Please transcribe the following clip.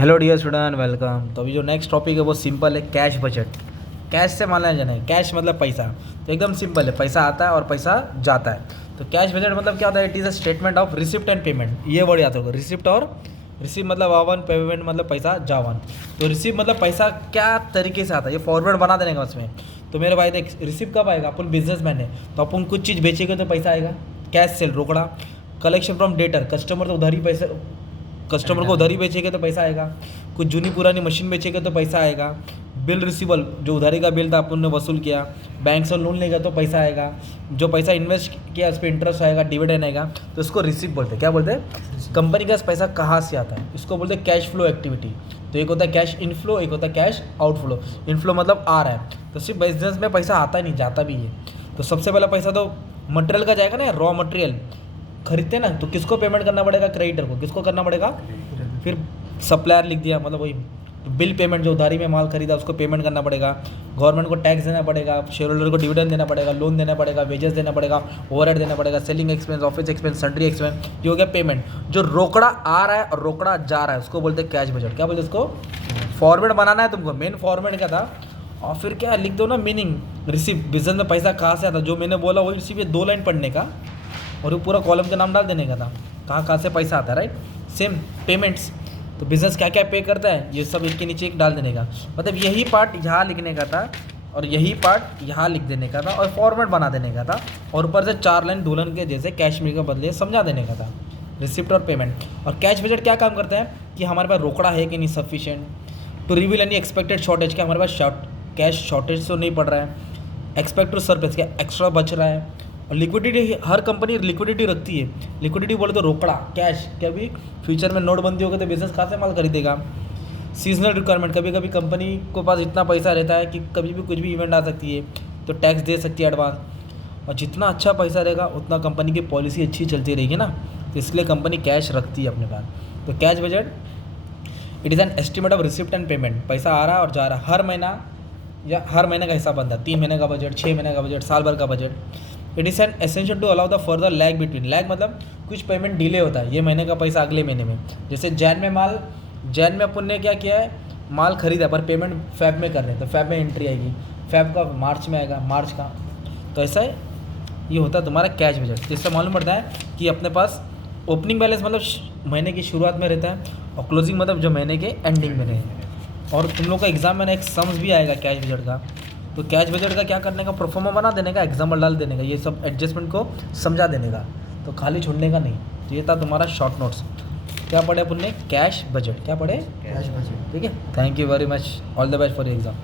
Hello dear student, welcome. तो अभी जो नेक्स्ट टॉपिक है वो सिंपल है, कैश बजट। कैश से माना जाना है, कैश मतलब पैसा। तो एकदम सिंपल है, पैसा आता है और पैसा जाता है। तो कैश बजट मतलब क्या होता है? It is a statement of receipt and payment. ये वर्ड याद होगा, रिसिप्ट और रिसिप्ट मतलब आवन, पेमेंट मतलब पैसा जावन। तो रिसिप्ट मतलब पैसा क्या तरीके से आता है, ये फॉरवर्ड बना देने का उसमें। तो मेरे भाई देख, रिसिप्ट कब आएगा? अपन बिजनेसमैन है तो अपन कुछ चीज़ बेचेंगे तो पैसा आएगा, कैश सेल रोकड़ा। कलेक्शन फ्रॉम डेटर, कस्टमर तो उधारी पैसे, कस्टमर को उधारी बेचेंगे तो पैसा आएगा। कुछ जूनी पुरानी मशीन बेचेंगे तो पैसा आएगा। बिल रिसीवल, जो उधारी का बिल था अपन ने वसूल किया। बैंक से लोन लेगा तो पैसा आएगा। जो पैसा इन्वेस्ट किया उस पर इंटरेस्ट आएगा, डिविडेंड आएगा। तो इसको रिसिप्ट बोलते हैं। क्या बोलते हैं? कंपनी का पैसा कहाँ से आता है, इसको बोलते हैं कैश फ्लो एक्टिविटी। तो एक होता है कैश इनफ्लो, एक होता है कैश आउटफ्लो। इनफ्लो मतलब आ रहा है, तो सिर्फ बिजनेस में पैसा आता ही नहीं, जाता भी है। तो सबसे पहला पैसा तो मटेरियल का जाएगा ना, रॉ मटेरियल खरीदते ना, तो किसको पेमेंट करना पड़ेगा? क्रेडिटर को। किसको करना पड़ेगा? फिर सप्लायर लिख दिया, मतलब वही बिल पेमेंट, जो उधारी में माल खरीदा उसको पेमेंट करना पड़ेगा। गवर्नमेंट को टैक्स देना पड़ेगा, शेयर होल्डर को डिविडेंड देना पड़ेगा, लोन देना पड़ेगा, वेजेस देना पड़ेगा, ओवरहेड देना पड़ेगा, selling expense, office expense, sundry expense. ये हो गया पेमेंट। जो रोकड़ा आ रहा है और रोकड़ा जा रहा है उसको बोलते हैं कैश बजट। क्या बोलते हैं उसको? फॉर्मेट बनाना है तुमको। मेन फॉर्मेट क्या था, और फिर क्या लिख दो ना मीनिंग। रिसीव, बिजनेस में पैसा कहाँ से आता, जो मैंने बोला वही रिसीव, ये 2 लाइन पढ़ने का और वो पूरा कॉलम का नाम डाल देने का था, कहाँ से पैसा आता है, राइट। सेम पेमेंट्स, तो बिजनेस क्या क्या पे करता है ये सब एक के नीचे एक डाल देने का। मतलब यही पार्ट यहाँ लिखने का था और यही पार्ट यहाँ लिख देने का था और फॉर्मेट बना देने का था, और ऊपर से 4 लाइन दुल्हन के जैसे कैशमीर के बदले समझा देने का था, रिसिप्ट और पेमेंट। और कैश बजट क्या काम करता है कि हमारे पास रोकड़ा है कि नहीं sufficient, to reveal any expected shortage, क्या हमारे पास कैश शॉर्टेज तो नहीं पड़ रहा है, एक्सपेक्ट टू सरप्लस, क्या एक्स्ट्रा बच रहा है। और लिक्विडिटी, हर कंपनी लिक्विडिटी रखती है। लिक्विडिटी बोले तो रोकड़ा, कैश। क्या भी फ्यूचर में नोटबंदी होगी तो बिजनेस कहाँ से माल खरीदेगा। सीजनल रिक्वायरमेंट, कभी कभी कंपनी को पास इतना पैसा रहता है कि कभी भी कुछ भी इवेंट आ सकती है तो टैक्स दे सकती है एडवांस। और जितना अच्छा पैसा रहेगा उतना कंपनी की पॉलिसी अच्छी चलती रहेगी ना, तो इसलिए कंपनी कैश रखती है अपने पास। तो cash budget it is an estimate of receipt and payment. पैसा आ रहा है और जा रहा है, हर महीना या हर महीने का हिसाब बनता है। 3 महीने का बजट, 6 महीने का बजट, साल भर का budget. It is an essential to allow the further lag between. Lag मतलब कुछ पेमेंट डिले होता है, ये महीने का पैसा अगले महीने में। जैसे जैन में अपन ने क्या किया है, माल खरीदा पर पेमेंट फेब में कर रहे हैं, तो फेब में एंट्री आएगी, फेब का मार्च में आएगा, मार्च का। तो ऐसा है, ये होता है तुम्हारा कैश बजट। तो इससे मालूम पड़ता है कि अपने पास ओपनिंग बैलेंस मतलब महीने की शुरुआत में रहता है और क्लोजिंग मतलब जो महीने के एंडिंग में रहता है। और तुम लोग का एग्जाम में एक सम्स भी आएगा कैश बजट का। तो कैश बजट का क्या करने का, प्रोफार्मा बना देने का, एग्जाम्पल डाल देने का, ये सब एडजस्टमेंट को समझा देने का, तो खाली छोड़ने का नहीं। तो ये था तुम्हारा शॉर्ट नोट्स। क्या पढ़े अपन ने? Cash budget. क्या पढ़े? Cash budget. ठीक है, thank you very much, all the best for your exam.